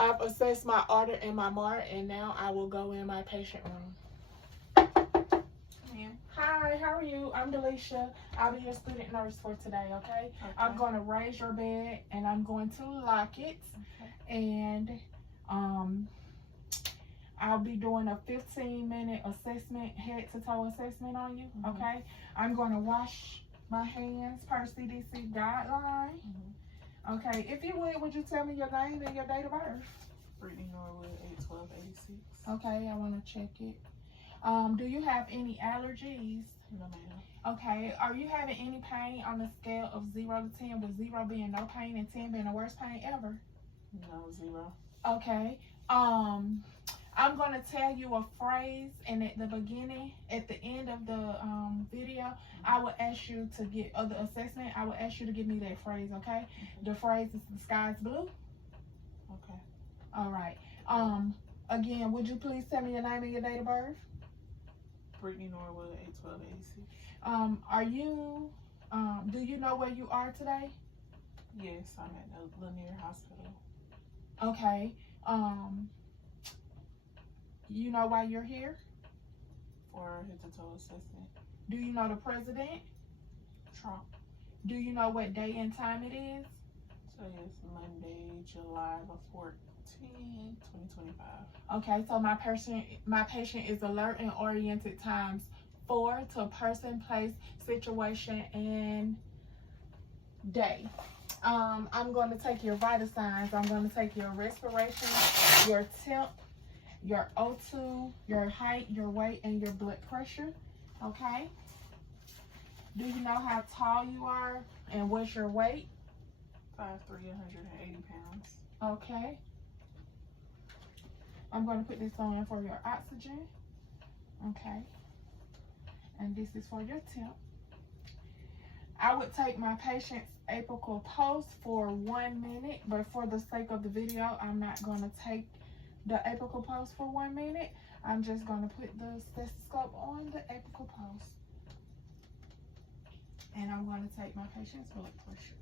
I've assessed my order and my mark, and now I will go in my patient room. Hi, how are you? I'm Delicia. I'll be your student nurse for today, okay? I'm going to raise your bed, and I'm going to lock it. And I'll be doing a 15-minute assessment, head-to-toe assessment on you, okay? I'm going to wash my hands per CDC guideline. Okay, if you would you tell me your name and your date of birth? Brittany Norwood, 8/12/86. Okay, I want to check it. Do you have any allergies? No, ma'am. Okay, are you having any pain on a scale of 0 to 10, with 0 being no pain and 10 being the worst pain ever? No, 0. Okay, I'm going to tell you a phrase, and at the beginning, at the end of the video, I will ask you to get, the assessment, I will ask you to give me that phrase, okay? The phrase is "the sky's blue." Okay. All right. Again, would you please tell me your name and your date of birth? Brittany Norwood, 8/12/86. Are you, do you know where you are today? Yes, I'm at the Lanier Hospital. Okay. You know why you're here? For head-to-toe assessment. Do you know the president? Trump. Do you know what day and time it is? So it's Monday, July the 14th, 2025. Okay, so my patient is alert and oriented times 4 to person, place, situation, and day. I'm going to take your vital signs. I'm going to take your respiration, your temp, your O2, your height, your weight, and your blood pressure. Okay? Do you know how tall you are and what's your weight? 5'3", 180 pounds. Okay. I'm going to put this on for your oxygen. Okay. And this is for your temp. I would take my patient's apical pulse for 1 minute, but for the sake of the video, I'm not going to take the apical pulse for 1 minute. I'm just going to put the stethoscope on the apical pulse. And I'm going to take my patient's blood pressure.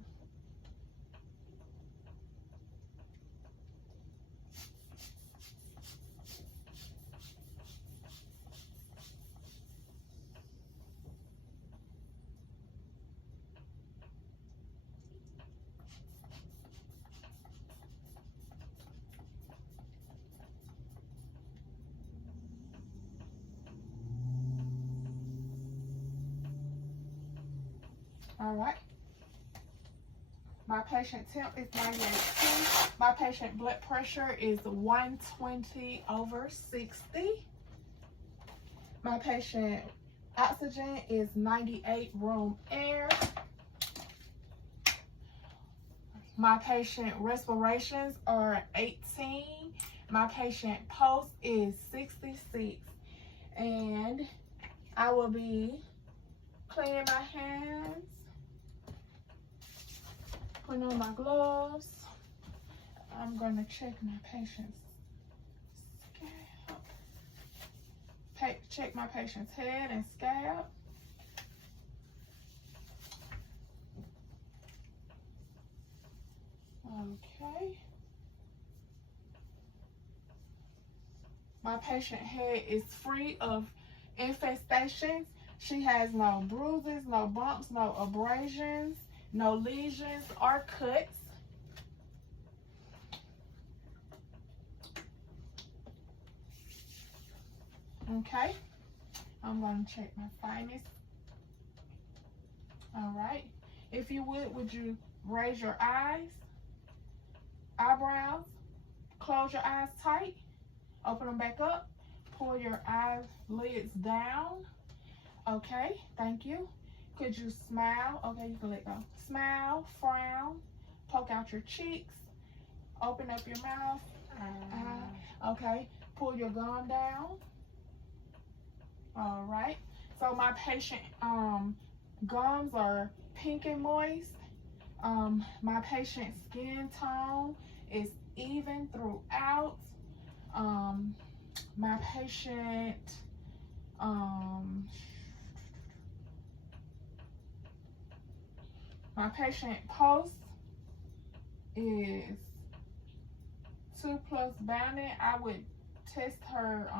All right. My patient temp is 98.2. My patient blood pressure is 120/60. My patient oxygen is 98 room air. My patient respirations are 18. My patient pulse is 66. And I will be cleaning my hands, putting on my gloves. I'm going to check my patient's scalp. Check my patient's head and scalp. Okay. My patient head is free of infestations. She has no bruises, no bumps, no abrasions, no lesions or cuts. Okay, I'm going to check my sinus. All right, if you would you raise your eyes, eyebrows, close your eyes tight, open them back up, pull your eyelids down. Okay, thank you. Could you smile? Okay, you can let go. Smile, frown, poke out your cheeks, open up your mouth. Okay, pull your gum down. All right, so my patient gums are pink and moist. My patient's skin tone is even throughout. My patient pulse is 2 plus bounding, I would test her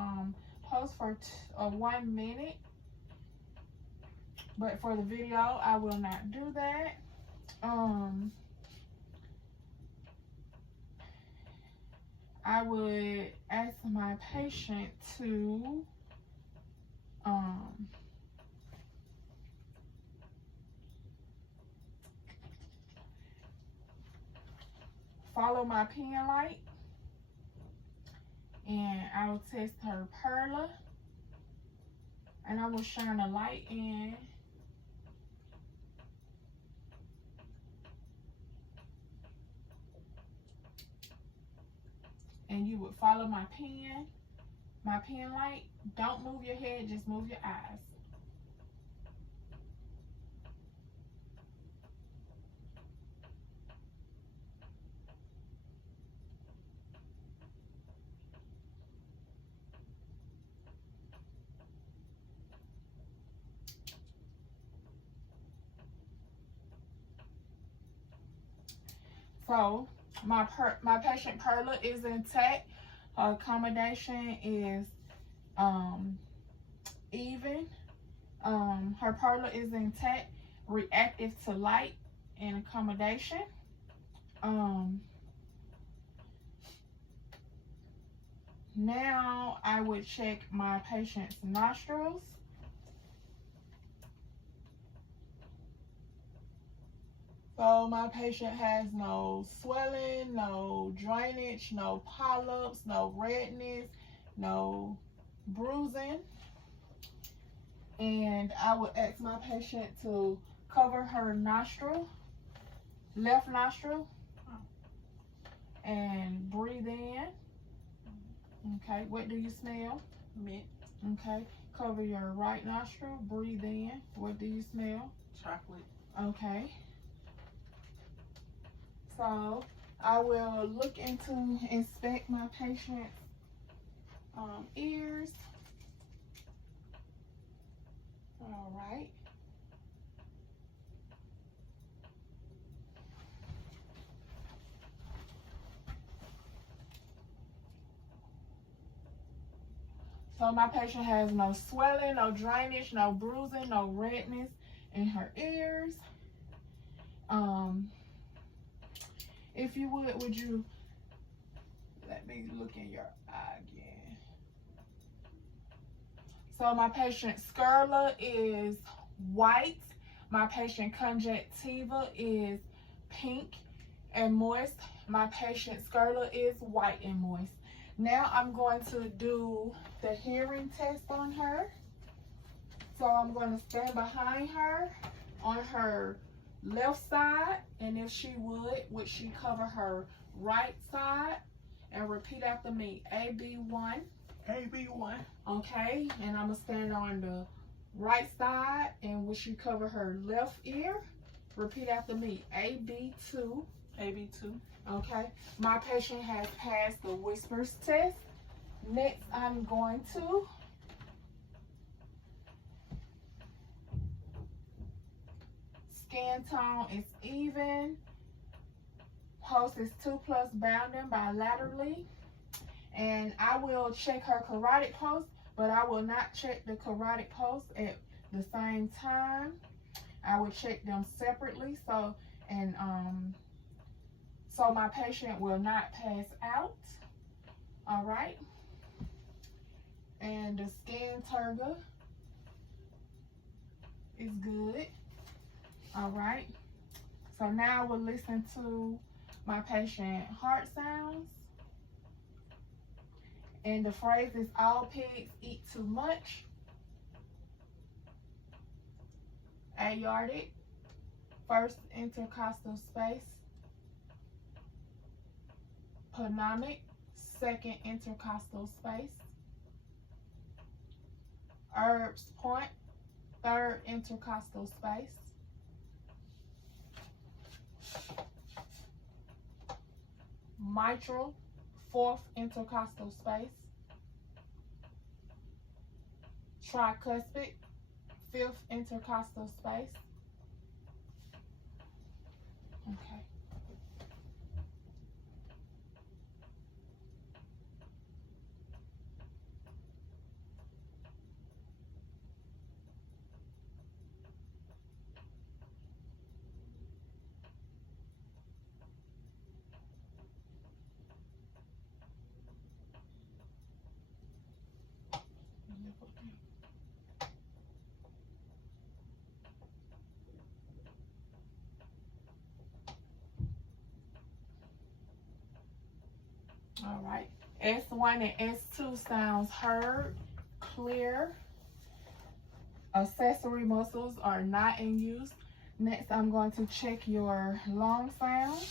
pulse for 1 minute. But for the video, I will not do that. I would ask my patient to follow my pen light, and I will test her perla, and I will shine a light in. And you would follow my pen light. Don't move your head, just move your eyes. So my patient perla is intact. Her accommodation is even. Her perla is intact, reactive to light and accommodation. Now I would check my patient's nostrils. So my patient has no swelling, no drainage, no polyps, no redness, no bruising. And I would ask my patient to cover her nostril, left nostril, and breathe in. Okay, what do you smell? Mint. Okay, cover your right nostril, breathe in. What do you smell? Chocolate. Okay. So I will look into inspect my patient's ears. All right. So my patient has no swelling, no drainage, no bruising, no redness in her ears. If you would you let me look in your eye again. So my patient's sclera is white. My patient conjunctiva is pink and moist. My patient's sclera is white and moist. Now I'm going to do the hearing test on her. So I'm going to stand behind her on her left side, and if she would she cover her right side and repeat after me, AB1. AB1. Okay, and I'm gonna stand on the right side, and would she cover her left ear? Repeat after me, AB2. AB2. Okay, my patient has passed the whispers test. Next, I'm going to skin tone is even. Pulse is 2 plus bounding bilaterally. And I will check her carotid pulse, but I will not check the carotid pulse at the same time. I will check them separately. So my patient will not pass out. All right. And the skin turgor is good. All right. So now we'll listen to my patient heart sounds. And the phrase is, all pigs eat too much. Aortic, first intercostal space. Pneumonic, second intercostal space. Herbs point, third intercostal space. Mitral, fourth intercostal space. Tricuspid, fifth intercostal space. Okay. All right. S1 and S2 sounds heard, clear. Accessory muscles are not in use. Next, I'm going to check your long sound.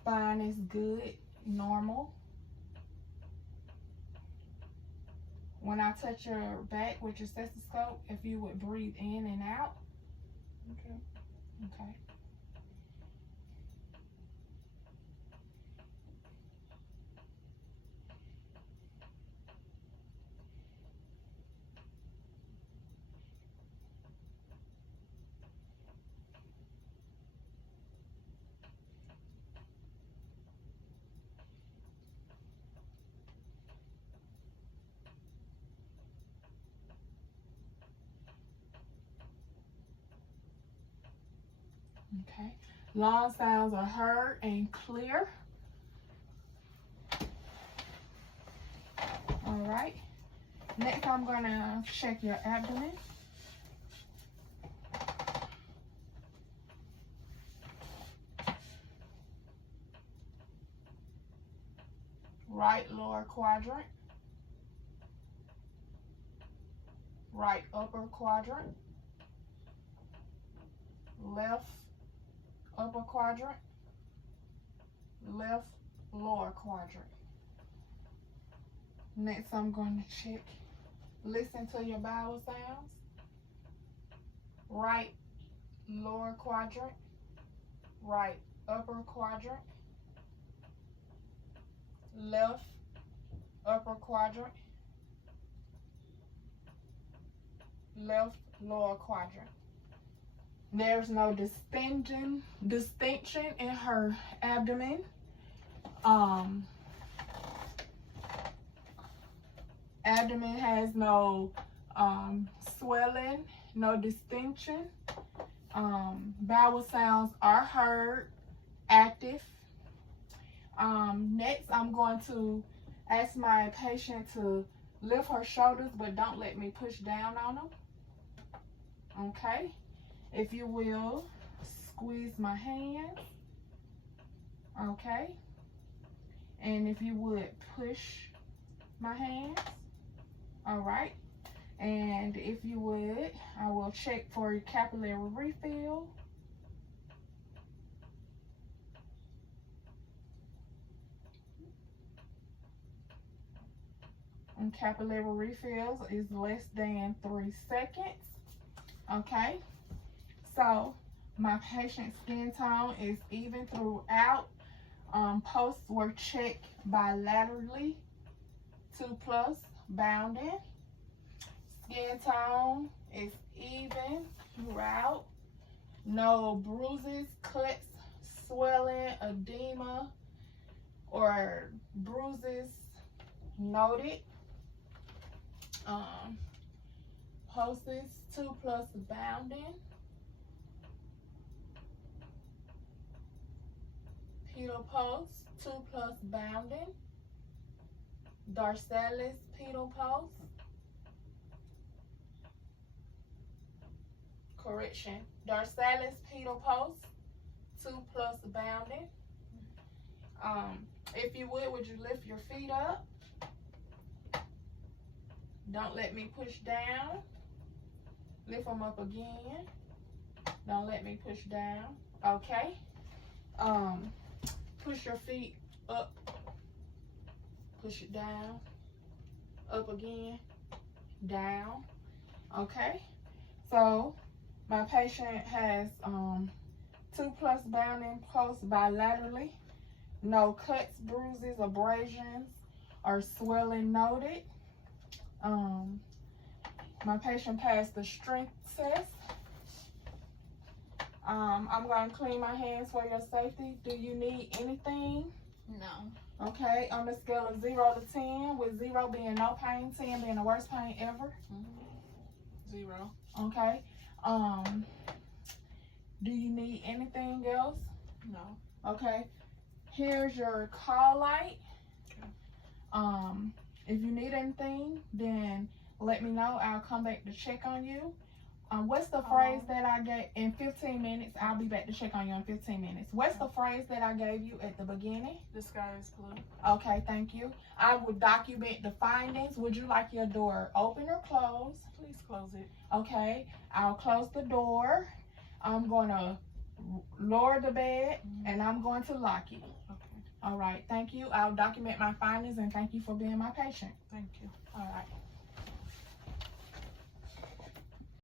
Spine is good, normal. When I touch your back with your stethoscope, if you would breathe in and out. Okay. Okay. Okay. Long sounds are heard and clear. All right. Next, I'm going to check your abdomen. Right lower quadrant. Right upper quadrant. Left upper quadrant. Left lower quadrant. Next, I'm going to check. Listen to your bowel sounds. Right lower quadrant. Right upper quadrant. Left upper quadrant. Left lower quadrant. There's no distinction in her abdomen. Abdomen has no swelling, no distinction. Bowel sounds are heard, active. Next, I'm going to ask my patient to lift her shoulders, but don't let me push down on them. Okay? If you will, squeeze my hand. Okay? And if you would, push my hands. All right? And if you would, I will check for your capillary refill. And capillary refills is less than 3 seconds. Okay? So, my patient's skin tone is even throughout. Posts were checked bilaterally. 2+ bounding. Skin tone is even throughout. No bruises, cuts, swelling, edema, or bruises noted. Pulses 2+ bounding. Pedal pulse 2+ bounding. Dorsalis pedal pulse. Correction. Dorsalis pedal pulse 2+ bounding. If you would you lift your feet up? Don't let me push down. Lift them up again. Don't let me push down. Okay. Push your feet up. Push it down. Up again. Down. Okay. So my patient has 2+ bounding pulse bilaterally. No cuts, bruises, abrasions, or swelling noted. My patient passed the strength test. I'm going to clean my hands for your safety. Do you need anything? No. Okay, on the scale of 0 to 10, with 0 being no pain, 10 being the worst pain ever. 0. Okay. Do you need anything else? No. Okay. Here's your call light. Okay. If you need anything, then let me know. I'll come back to check on you. What's the phrase that I gave in 15 minutes? I'll be back to check on you in 15 minutes. What's the phrase that I gave you at the beginning? The sky is blue. Okay, thank you. I will document the findings. Would you like your door open or closed? Please close it. Okay, I'll close the door. I'm going to lower the bed and I'm going to lock it. Okay. All right, thank you. I'll document my findings and thank you for being my patient. Thank you. All right.